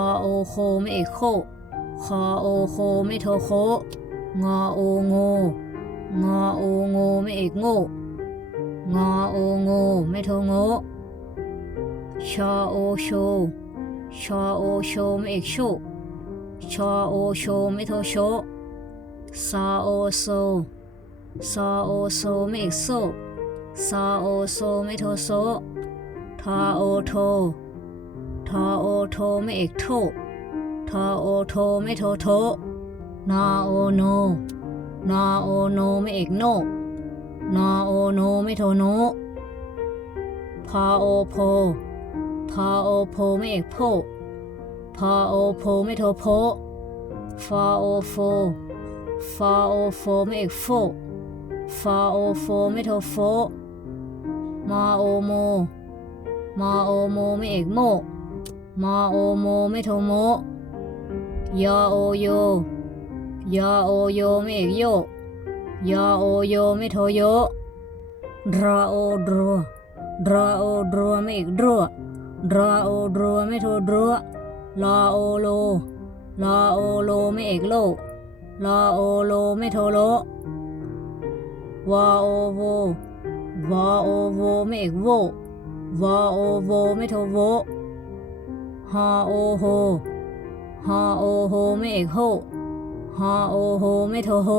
อโอโคไม่เอกโคคอโอโคไม่โทโคงอโอโงงอโอโงไม่เอกโงงอโอโงไม่โทโงชอโอโชชอโอโชไม่เอกโชชอโอโชไม่โทโชซาโอโซซาโอโซไม่เอกโซซาโอโซไม่โทโซทาโอโททาโอโทไม่เอกโททาโอโทไม่โทโทนาโอโนนาโอโนไม่เอกโนนาโอโนไม่โทโนพาโอโพพาโอโพไม่เอกโพพาโอโพไม่โทโพฟาโอโฟฟาโอโฟไม่เอกโฟฟาโอโฟไม่โทโฟมาโอโมมาโอโมไม่เอกโมมาโอโมไม่โทโมยาโอโยยาโอโยไม่เอกโยยาโอโยไม่โทโยดราโอดรัวดราโอดรัวไม่เอกดรัวดราโอดรัวไม่โทดรัวลาโอโลลาโอโลไม่เอกโลลาโอโลไม่โทโลวาโอโววาโอโวไม่เอกโววาโอโวไม่โทโวฮาโอโฮฮาโอโฮไม่เอกโฮฮาโอโฮไม่โทโฮ